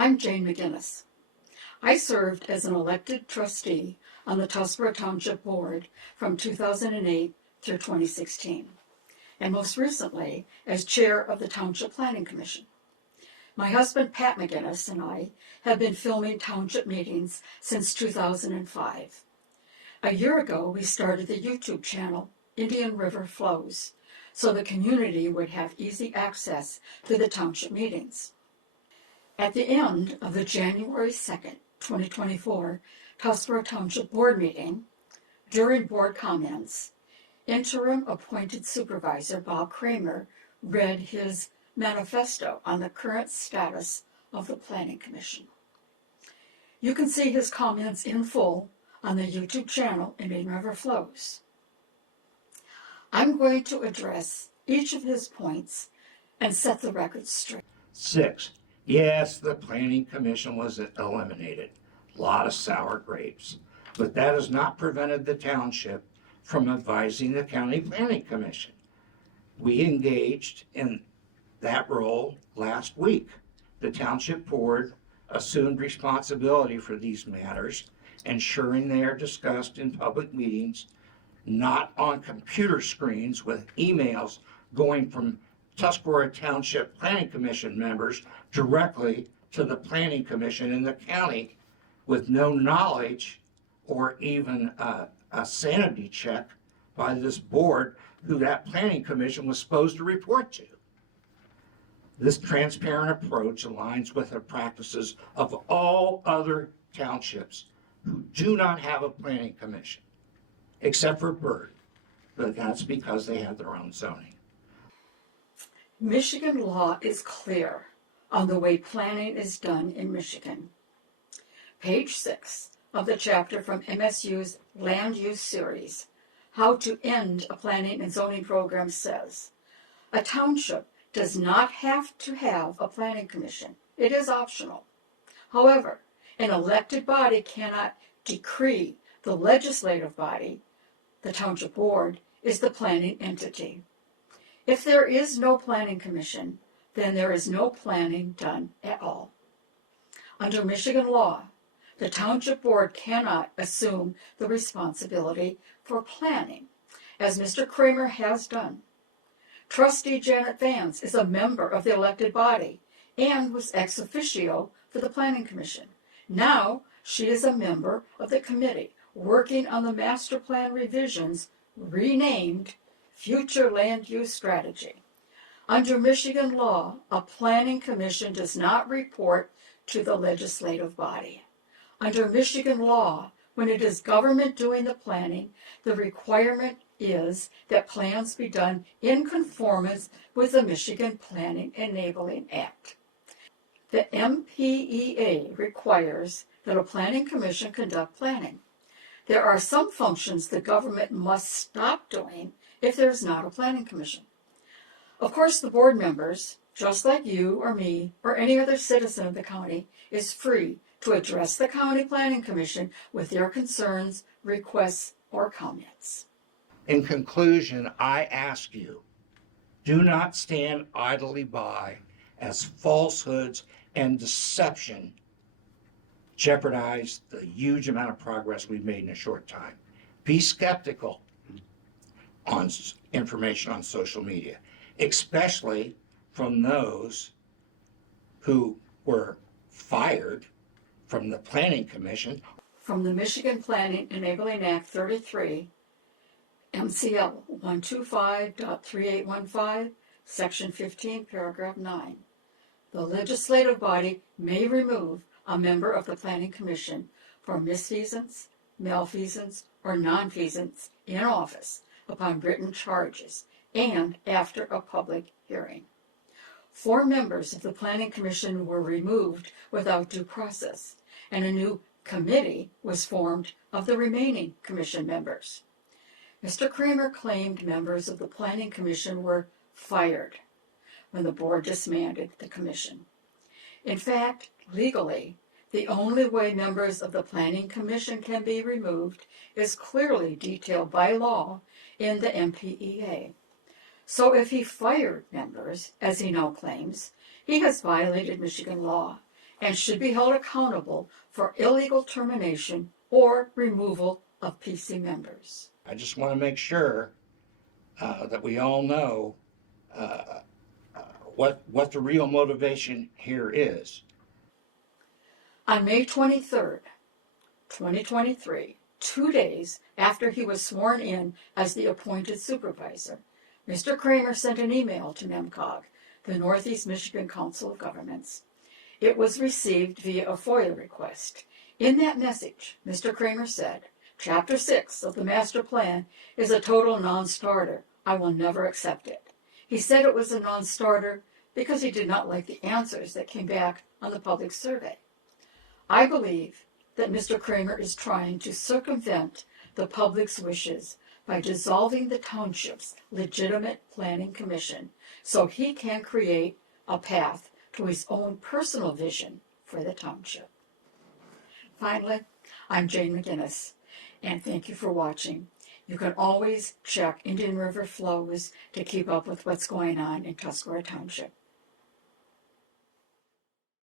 I'm Jane McGinnis. I served as an elected trustee on the Tuscarora Township Board from 2008 through 2016, and most recently as chair of the Township Planning Commission. My husband, Pat McGinnis, and I have been filming township meetings since 2005. A year ago, we started the YouTube channel, Indian River Flows, so the community would have easy access to the township meetings. At the end of the January 2nd, 2024 Tuscarora Township Board meeting, during board comments, interim appointed Supervisor Bob Kramer read his manifesto on the current status of the Planning Commission. You can see his comments in full on the YouTube channel Indian River Flows. I'm going to address each of his points and set the record straight. 6. Yes, the Planning Commission was eliminated. A lot of sour grapes. But that has not prevented the township from advising the County Planning Commission. We engaged in that role last week. The Township Board assumed responsibility for these matters, ensuring they are discussed in public meetings, not on computer screens with emails going from Tuscarora Township Planning Commission members directly to the Planning Commission in the county with no knowledge or even a sanity check by this board who that Planning Commission was supposed to report to. This transparent approach aligns with the practices of all other townships who do not have a Planning Commission, except for Byrd, but that's because they have their own zoning. Michigan law is clear on the way planning is done in Michigan. Page 6 of the chapter from MSU's Land Use Series, How to End a Planning and Zoning Program, says, a township does not have to have a planning commission. It is optional. However, an elected body cannot decree. The legislative body, the township board, is the planning entity. If there is no planning commission, then there is no planning done at all. Under Michigan law, the township board cannot assume the responsibility for planning, as Mr. Kramer has done. Trustee Janet Vance is a member of the elected body and was ex officio for the Planning Commission. Now she is a member of the committee working on the master plan revisions renamed Future Land Use Strategy. Under Michigan law, a planning commission does not report to the legislative body. Under Michigan law, when it is government doing the planning, the requirement is that plans be done in conformance with the Michigan Planning Enabling Act. The MPEA requires that a planning commission conduct planning. There are some functions the government must stop doing if there is not a planning commission. Of course, the board members, just like you or me or any other citizen of the county, is free to address the County Planning Commission with their concerns, requests, or comments. In conclusion, I ask you, do not stand idly by as falsehoods and deception jeopardize the huge amount of progress we've made in a short time. Be skeptical on information on social media, especially from those who were fired from the Planning Commission. From the Michigan Planning Enabling Act 33, MCL 125.3815, Section 15, Paragraph 9. The legislative body may remove a member of the Planning Commission for misfeasance, malfeasance, or nonfeasance in office upon written charges and after a public hearing. 4 members of the Planning Commission were removed without due process, and a new committee was formed of the remaining commission members. Mr. Kramer claimed members of the Planning Commission were fired when the board disbanded the commission. In fact, legally, the only way members of the Planning Commission can be removed is clearly detailed by law in the MPEA. So if he fired members, as he now claims, he has violated Michigan law and should be held accountable for illegal termination or removal of PC members. I just want to make sure that we all know what the real motivation here is. On May 23rd, 2023, 2 days after he was sworn in as the appointed supervisor, Mr. Kramer sent an email to NEMCOG, the Northeast Michigan Council of Governments. It was received via a FOIA request. In that message, Mr. Kramer said, Chapter 6 of the Master Plan is a total non-starter. I will never accept it. He said it was a non-starter because he did not like the answers that came back on the public survey. I believe that Mr. Kramer is trying to circumvent the public's wishes by dissolving the township's legitimate planning commission so he can create a path to his own personal vision for the township. Finally, I'm Jane McGinnis, and thank you for watching. You can always check Indian River flows to keep up with what's going on in Tuscarora Township.